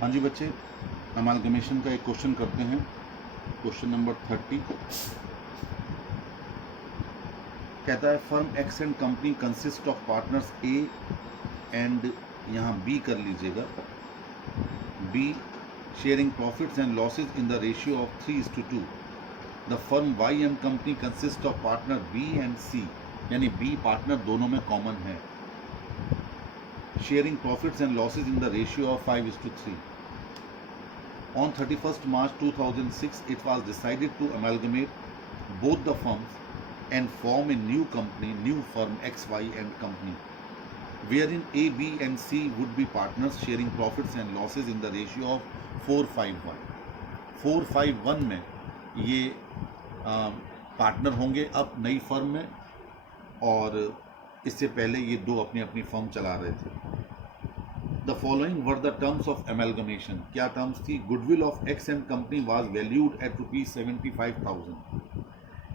हाँ जी बच्चे, अमालगमेशन का एक क्वेश्चन करते हैं। क्वेश्चन नंबर 30 कहता है firm X and company consist of partners A and, यहाँ बी कर लीजिएगा, B sharing profits and losses in the ratio of 3:2। The firm Y and company consist of partner B and C, यानी B partner दोनों में common है, sharing profits and losses in the ratio of 5:3। On 31st March 2006, it was decided to amalgamate both the firms and form a new company, new firm XY and Company, wherein A, B and C would be partners sharing profits and losses in the ratio of 4:1. 4:1 में ये partner होंगे अब नई firm में, और इससे पहले ये दो अपनी अपनी फर्म चला रहे थे। The following were the terms of amalgamation. क्या टर्म्स थी? Goodwill of X and Company was valued at ₹75,000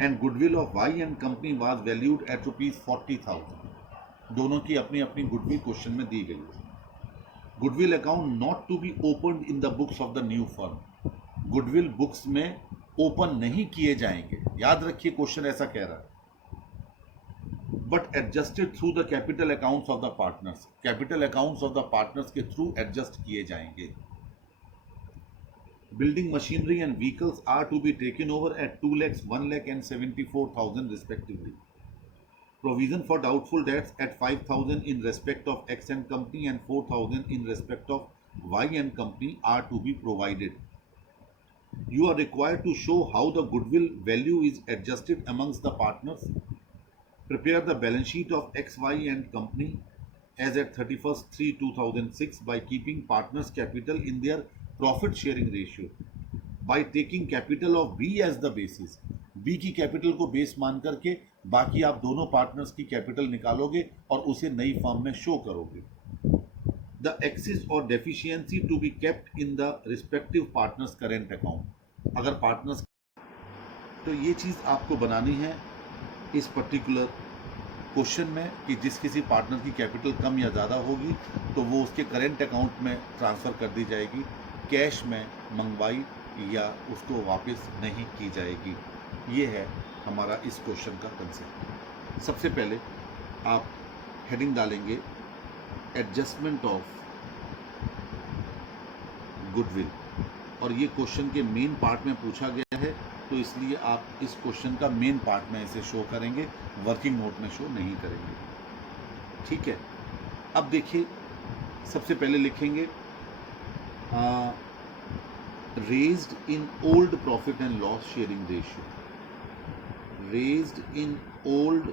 and goodwill of Y and Company was valued at ₹40,000. दोनों की अपनी अपनी गुडविल क्वेश्चन में दी गई है। Goodwill account not to be open in the books of the new firm, goodwill books में open नहीं किए जाएंगे। याद रखिए क्वेश्चन ऐसा कह रहा है। But adjusted through the capital accounts of the partners, capital accounts of the partners के थ्रू एडजस्ट किए जाएंगे। Building machinery and vehicles are to be taken over at 2 lakhs, 1 lakh and 74,000 respectively. Provision for doubtful debts at 5,000 in respect of X and Company and 4,000 in respect of Y and Company are to be provided. You are required to show how the goodwill value is adjusted amongst the partners. Prepare the balance sheet of X, Y and Company as at 31st/3/2006 by keeping partners' capital in their profit sharing ratio. By taking capital of B as the basis, B की capital को base मान करके बाकी आप दोनों partners की capital निकालोगे और उसे नई फर्म में शो करोगे। The excess or deficiency to be kept in the respective partners' current account. अगर पार्टनर्स, तो ये चीज़ आपको बनानी है इस पर्टिकुलर क्वेश्चन में कि जिस किसी पार्टनर की कैपिटल कम या ज़्यादा होगी तो वो उसके करेंट अकाउंट में ट्रांसफ़र कर दी जाएगी, कैश में मंगवाई या उसको वापस नहीं की जाएगी। ये है हमारा इस क्वेश्चन का कंसेप्ट। सबसे पहले आप हेडिंग डालेंगे एडजस्टमेंट ऑफ गुडविल, और ये क्वेश्चन के मेन पार्ट में पूछा गया है, तो इसलिए आप इस क्वेश्चन का मेन पार्ट में इसे शो करेंगे, वर्किंग नोट में शो नहीं करेंगे। ठीक है, अब देखिए सबसे पहले लिखेंगे raised in old profit and loss sharing ratio, raised in old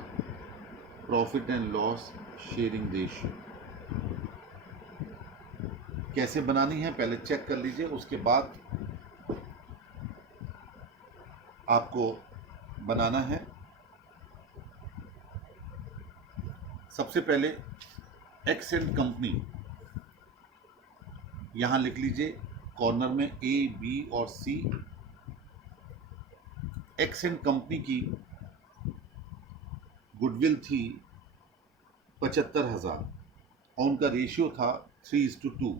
profit and loss sharing ratio कैसे बनानी है पहले चेक कर लीजिए, उसके बाद आपको बनाना है। सबसे पहले एक्स एंड कंपनी, यहां लिख लीजिए कॉर्नर में ए, बी और सी। एक्स एंड कंपनी की गुडविल थी 75,000 और उनका रेशियो था 3:2।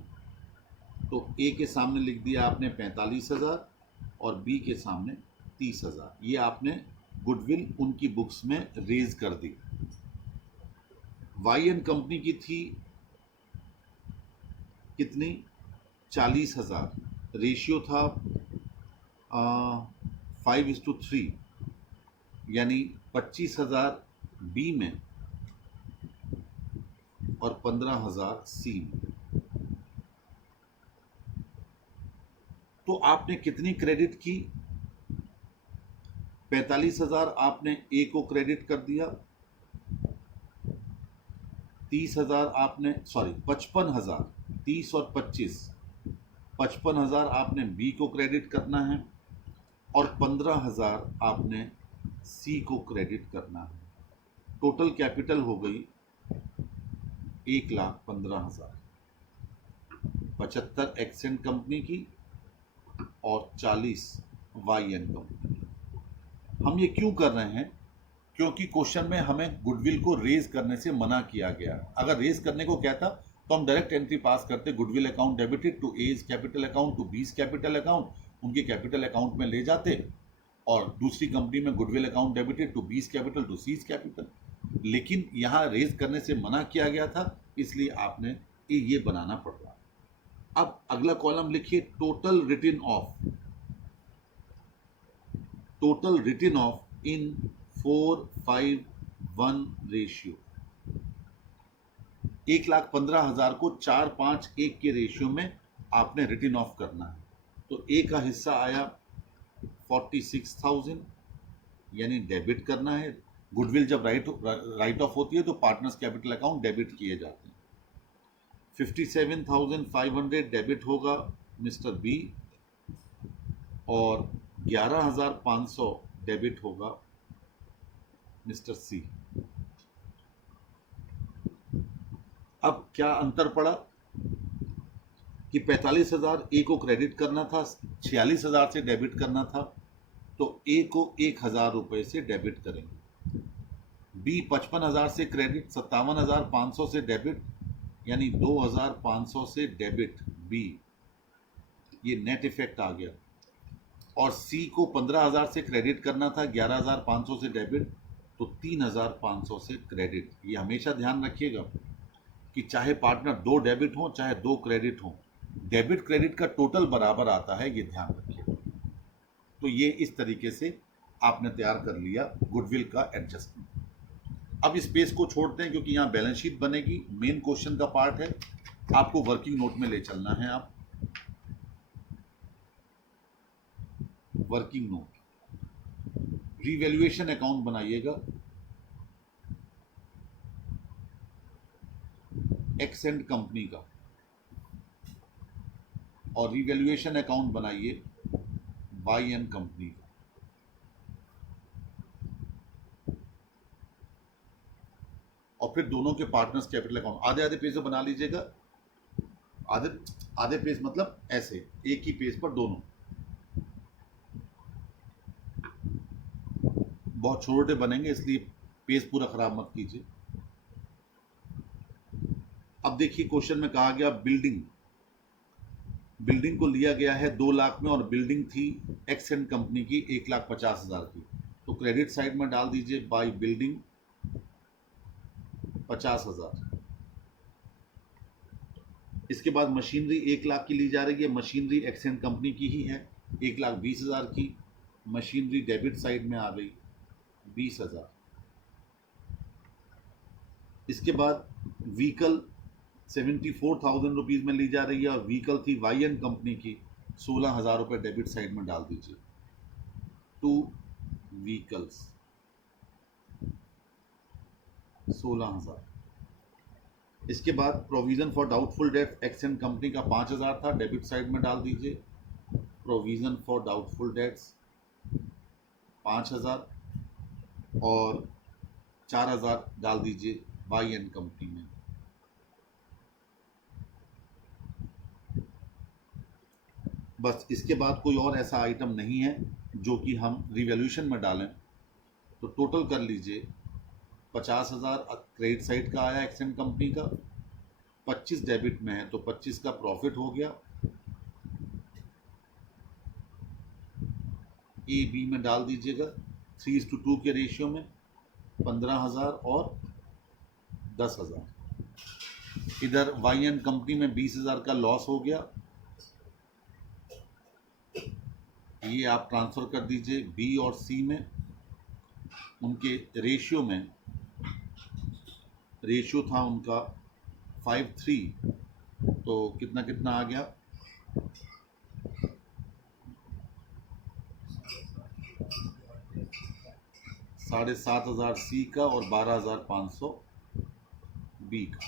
तो ए के सामने लिख दिया आपने 45,000 और बी के सामने 30,000। ये आपने गुडविल उनकी बुक्स में रेज कर दी। वाई एंड कंपनी की थी कितनी? 40,000, रेशियो था 5:3, यानी 25,000 बी में और 15,000 सी में। तो आपने कितनी क्रेडिट की? 45,000 आपने ए को क्रेडिट कर दिया, 30,000 आपने 55,000, 30 और 25, 55,000 आपने बी को क्रेडिट करना है और 15,000 आपने सी को क्रेडिट करना है। टोटल कैपिटल हो गई 1,15,000। 75 एक्स एंड कंपनी की और 40 वाई एंड कंपनी की। हम ये क्यों कर रहे हैं? क्योंकि क्वेश्चन में हमें गुडविल को रेज करने से मना किया गया। अगर रेज करने को कहता तो हम डायरेक्ट एंट्री पास करते, goodwill account debited to A's capital account to B's capital account, उनके कैपिटल अकाउंट में ले जाते, और दूसरी कंपनी में goodwill account debited to B's capital to C's capital. लेकिन यहाँ रेज करने से मना किया गया था, इसलिए आपने ये बनाना पड़ रहा। अब अगला कॉलम लिखिए, total written off, total written off in 4-5-1 ratio. 1,15,000 को 4-5-1 के रेशियो में आपने रिटन ऑफ करना है। तो ए का हिस्सा आया 46,000, यानी डेबिट करना है। गुडविल जब राइट ऑफ होती है तो पार्टनर्स कैपिटल अकाउंट डेबिट किए जाते हैं। 57,500 डेबिट होगा मिस्टर बी, और 11,500 डेबिट होगा मिस्टर सी। अब क्या अंतर पड़ा कि 45,000 ए को क्रेडिट करना था, 46,000 से डेबिट करना था, तो ए को 1,000 रुपये से डेबिट करेंगे। बी 55,000 से क्रेडिट, 57,500 से डेबिट, यानी 2,500 से डेबिट बी, ये नेट इफेक्ट आ गया। और सी को 15,000 से क्रेडिट करना था, 11,500 से डेबिट, तो 3,500 से क्रेडिट। ये हमेशा ध्यान रखिएगा कि चाहे पार्टनर दो डेबिट हो चाहे दो क्रेडिट हो, डेबिट क्रेडिट का टोटल बराबर आता है, ये ध्यान रखिएगा। तो ये इस तरीके से आपने तैयार कर लिया गुडविल का एडजस्टमेंट। अब इस पेज को छोड़ते हैं क्योंकि यहाँ बैलेंस शीट बनेगी, मेन क्वेश्चन का पार्ट है, आपको वर्किंग नोट में ले चलना है। आप वर्किंग नोट, रिवैल्यूएशन अकाउंट बनाइएगा, एक्सेंट कंपनी का, और रिवैल्यूएशन अकाउंट बनाइए वाई एन कंपनी का। और फिर दोनों के पार्टनर्स कैपिटल अकाउंट आधे आधे पेज पे बना लीजिएगा। आधे आधे पेज मतलब ऐसे, एक ही पेज पर दोनों, बहुत छोटे बनेंगे इसलिए पेज पूरा खराब मत कीजिए। अब देखिए क्वेश्चन में कहा गया बिल्डिंग, बिल्डिंग को लिया गया है 2 लाख में, और बिल्डिंग थी एक्सेंट कंपनी की 1,50,000 की, तो क्रेडिट साइड में डाल दीजिए बाय बिल्डिंग 50,000। इसके बाद मशीनरी 1 लाख की ली जा रही है, मशीनरी एक्सेंट कंपनी की ही है, 1,20,000 की। मशीनरी डेबिट साइड में आ गई 20,000। इसके बाद व्हीकल 74,000 रुपीज़ में ली जा रही है, और व्हीकल थी वाई एन कंपनी की, 16,000 रुपये डेबिट साइड में डाल दीजिए। 2 व्हीकल्स 16,000। इसके बाद provision for doubtful debt accent company का 5,000 था, डेबिट साइड में डाल दीजिए। प्रोविज़न फॉर डाउटफुल डेट्स 5,000, और 4,000 डाल दीजिए वाई एन कंपनी में। बस इसके बाद कोई और ऐसा आइटम नहीं है जो कि हम रिवैल्यूएशन में डालें। तो टोटल कर लीजिए, 50,000 क्रेडिट साइड का आया एक्सेंट कंपनी का, 25 डेबिट में है तो 25 का प्रॉफिट हो गया। ए बी में डाल दीजिएगा 3:2 के रेशियो में, 15,000 और 10,000। इधर वाई एन कंपनी में 20,000 का लॉस हो गया, ये आप ट्रांसफ़र कर दीजिए बी और सी में। उनके रेशियो में, रेशियो था उनका 5:3, तो कितना कितना आ गया, 7,500 सी का और 12,500 बी का।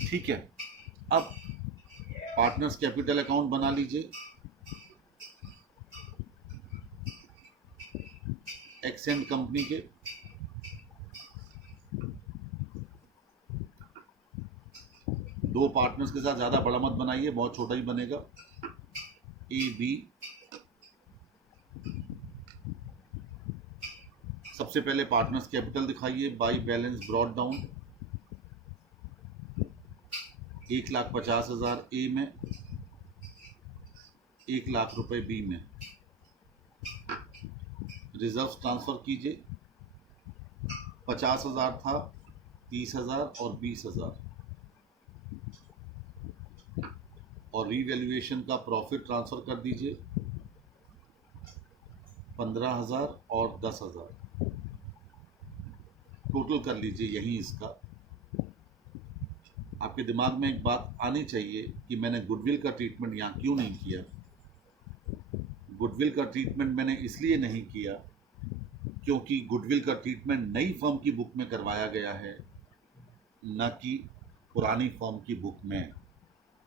ठीक है, अब पार्टनर्स कैपिटल अकाउंट बना लीजिए। एक्सेंट कंपनी के दो पार्टनर्स के साथ, ज़्यादा बड़ा मत बनाइए, बहुत छोटा ही बनेगा। ए बी, सबसे पहले पार्टनर्स कैपिटल दिखाइए बाय बैलेंस ब्रॉट डाउन। 1,50,000 ए में, 1,00,000 रुपए बी में। रिजर्व ट्रांसफ़र कीजिए, 50,000 था, 30,000 और 20,000। और रीवैल्यूएशन का प्रॉफिट ट्रांसफ़र कर दीजिए, 15,000 और 10,000। टोटल कर लीजिए यही इसका। आपके दिमाग में एक बात आनी चाहिए कि मैंने गुडविल का ट्रीटमेंट यहाँ क्यों नहीं किया। गुडविल का ट्रीटमेंट मैंने इसलिए नहीं किया क्योंकि गुडविल का ट्रीटमेंट नई फर्म की बुक में करवाया गया है, न कि पुरानी फर्म की बुक में।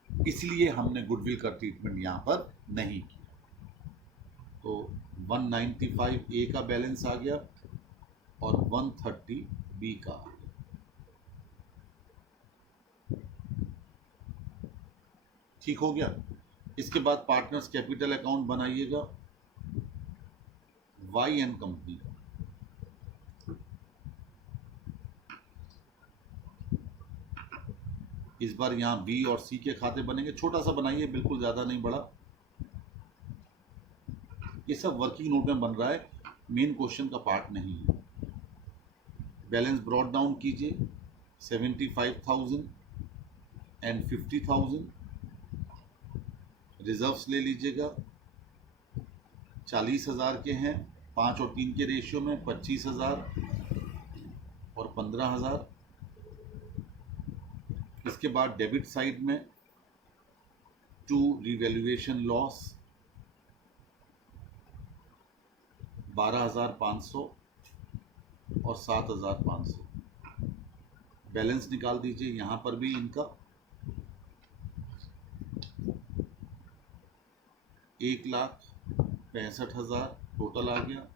इसलिए हमने गुडविल का ट्रीटमेंट यहाँ पर नहीं किया। तो 195 ए का बैलेंस आ गया और 130 बी का आ गया। ठीक हो गया। इसके बाद पार्टनर्स कैपिटल अकाउंट बनाइएगा वाई एंड कंपनी का। इस बार यहाँ बी और सी के खाते बनेंगे। छोटा सा बनाइए, बिल्कुल ज़्यादा नहीं, बड़ा। ये सब वर्किंग नोट में बन रहा है, मेन क्वेश्चन का पार्ट नहीं है। बैलेंस ब्रॉट डाउन कीजिए, 75,000 एंड 50,000। रिजर्व्स ले लीजिएगा, 40,000 के हैं, 5 और 3 के रेशियो में, 25,000 और 15,000। इसके बाद डेबिट साइड में टू रिवैल्यूएशन लॉस 12,500 और 7,500। बैलेंस निकाल दीजिए, यहाँ पर भी इनका 1,65,000 टोटल आ गया।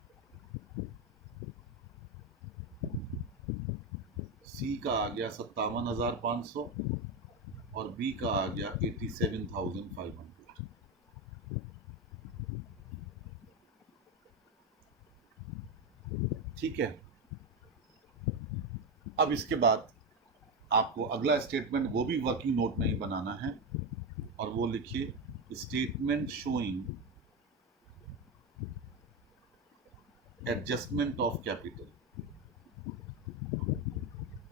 सी का आ गया 57,500 और बी का आ गया 87,500। ठीक है। अब इसके बाद आपको अगला स्टेटमेंट, वो भी वर्किंग नोट में ही बनाना है, और वो लिखिए statement showing adjustment of capital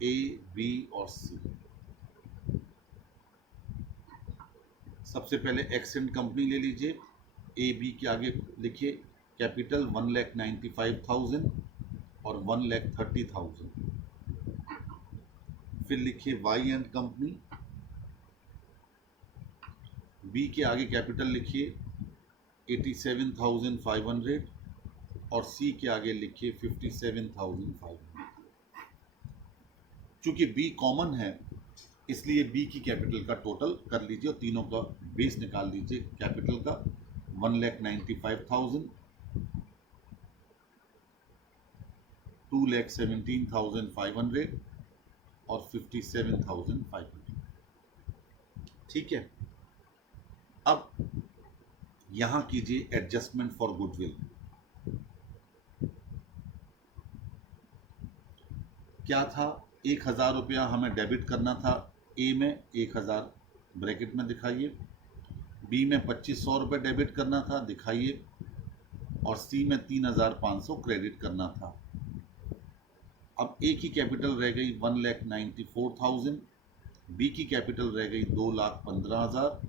A, B और सी। सबसे पहले एक्सेंट कंपनी ले लीजिए, ए बी के आगे लिखिए कैपिटल 1,95,000 और 1,30,000। फिर लिखिए वाई एंड कंपनी, बी के आगे कैपिटल लिखिए 87,500 और सी के आगे लिखिए 57,500। चूंकि बी कॉमन है इसलिए बी की कैपिटल का टोटल कर लीजिए और तीनों का बेस निकाल लीजिए। कैपिटल का 1,95,000, 2,17,500 और 57,500। ठीक है। अब यहां कीजिए एडजस्टमेंट फॉर गुडविल। क्या था, 1,000 रुपया हमें डेबिट करना था ए में, 1,000 ब्रैकेट में दिखाइए। बी में 2,500 रुपये डेबिट करना था, दिखाइए। और सी में 3,500 क्रेडिट करना था। अब ए की कैपिटल रह गई 1,94,000, बी की कैपिटल रह गई 2,15,000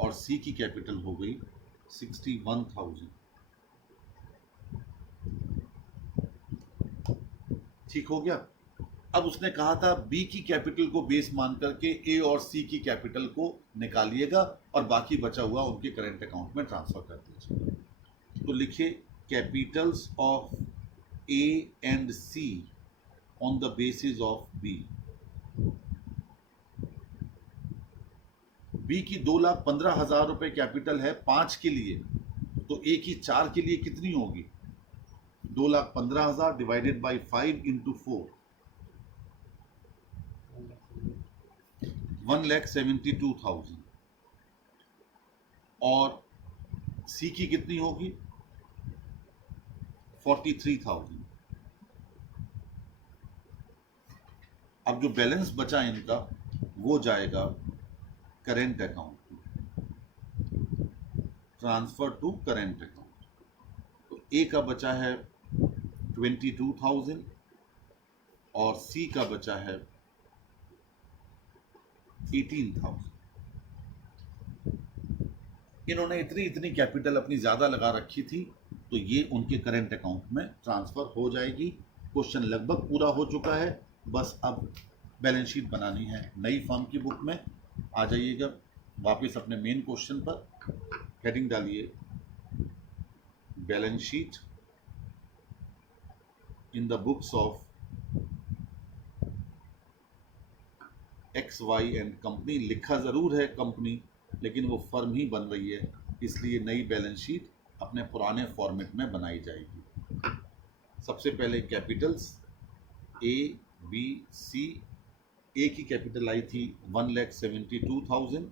और सी की कैपिटल हो गई 61,000। ठीक हो गया। अब उसने कहा था बी की कैपिटल को बेस मान करके ए और सी की कैपिटल को निकालिएगा और बाकी बचा हुआ उनके करंट अकाउंट में ट्रांसफर कर दीजिए। तो लिखिए capitals of A and C on the basis of B. B की 2,15,000 रुपए कैपिटल है 5 के लिए, तो ए की 4 के लिए कितनी होगी? 2,15,000 डिवाइडेड बाई 5 इंटू 4, 1,72,000। और सी की कितनी होगी? 43,000। अब जो बैलेंस बचा इनका वो जाएगा current account, transfer to current account. तो ए का बचा है 22,000 और सी का बचा है 18,000। इन्होंने इतनी कैपिटल अपनी ज़्यादा लगा रखी थी, तो ये उनके करेंट अकाउंट में ट्रांसफ़र हो जाएगी। क्वेश्चन लगभग पूरा हो चुका है, बस अब बैलेंस शीट बनानी है नई फर्म की बुक में। आ जाइएगा वापस अपने मेन क्वेश्चन पर, हेडिंग डालिए balance sheet in the books of X Y and company. लिखा ज़रूर है कंपनी, लेकिन वो फर्म ही बन रही है, इसलिए नई बैलेंस शीट अपने पुराने फॉर्मेट में बनाई जाएगी। सबसे पहले कैपिटल्स ए बी सी। ए की कैपिटल आई थी 1,72,000,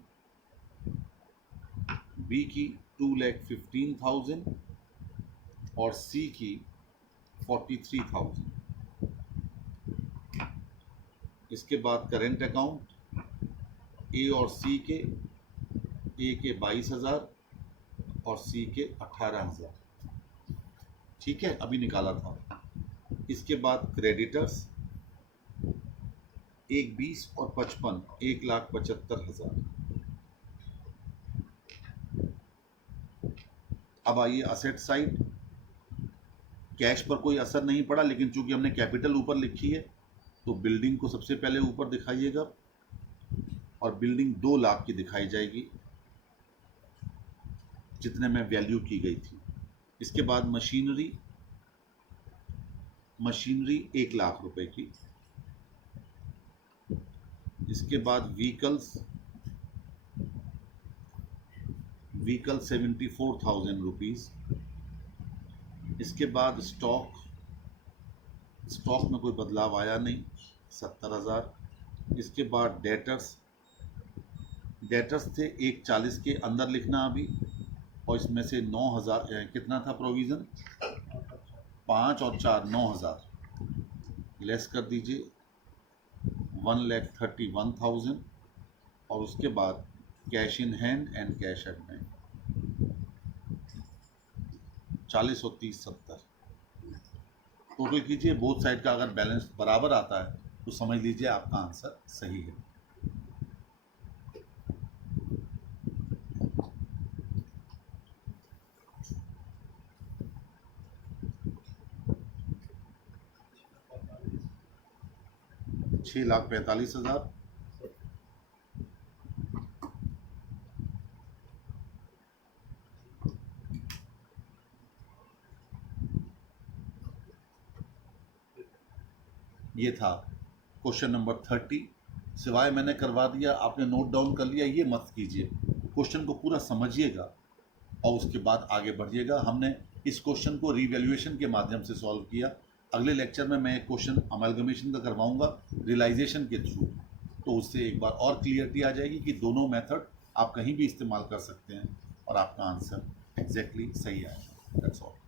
बी की 2,15,000 और सी की 43,000। इसके बाद करेंट अकाउंट ए और सी के, ए के 22,000 और सी के 18,000। ठीक है, अभी निकाला था। इसके बाद क्रेडिटर्स, एक 20 और 55, 1,75,000। अब आइए असेट साइड। कैश पर कोई असर नहीं पड़ा, लेकिन चूंकि हमने कैपिटल ऊपर लिखी है तो बिल्डिंग को सबसे पहले ऊपर दिखाइएगा, और बिल्डिंग 2 लाख की दिखाई जाएगी जितने में वैल्यू की गई थी। इसके बाद मशीनरी 1 लाख रुपए की। इसके बाद व्हीकल 74,000 रुपीज़। इसके बाद स्टॉक में कोई बदलाव आया नहीं, 70,000। इसके बाद डेटर्स थे 140 के अंदर लिखना अभी, और इसमें से 9,000 कितना था प्रोविज़न, 5 और 4 9,000 लेस कर दीजिए, 1,31,000। और उसके बाद cash in hand and cash at bank 40 और 30 70। टोटल कीजिए, बोथ साइड का अगर बैलेंस बराबर आता है तो समझ लीजिए आपका आंसर सही है। $6,45,000। ये था क्वेश्चन नंबर 30। सिवाय मैंने करवा दिया, आपने नोट डाउन कर लिया, ये मत कीजिए। क्वेश्चन को पूरा समझिएगा और उसके बाद आगे बढ़िएगा। हमने इस क्वेश्चन को रिवैल्यूएशन के माध्यम से सॉल्व किया। अगले लेक्चर में मैं एक क्वेश्चन अमलगमेशन का करवाऊंगा रियलाइजेशन के थ्रू, तो उससे एक बार और क्लियरिटी आ जाएगी कि दोनों मेथड आप कहीं भी इस्तेमाल कर सकते हैं और आपका आंसर एग्जैक्टली सही आएगा। That's all.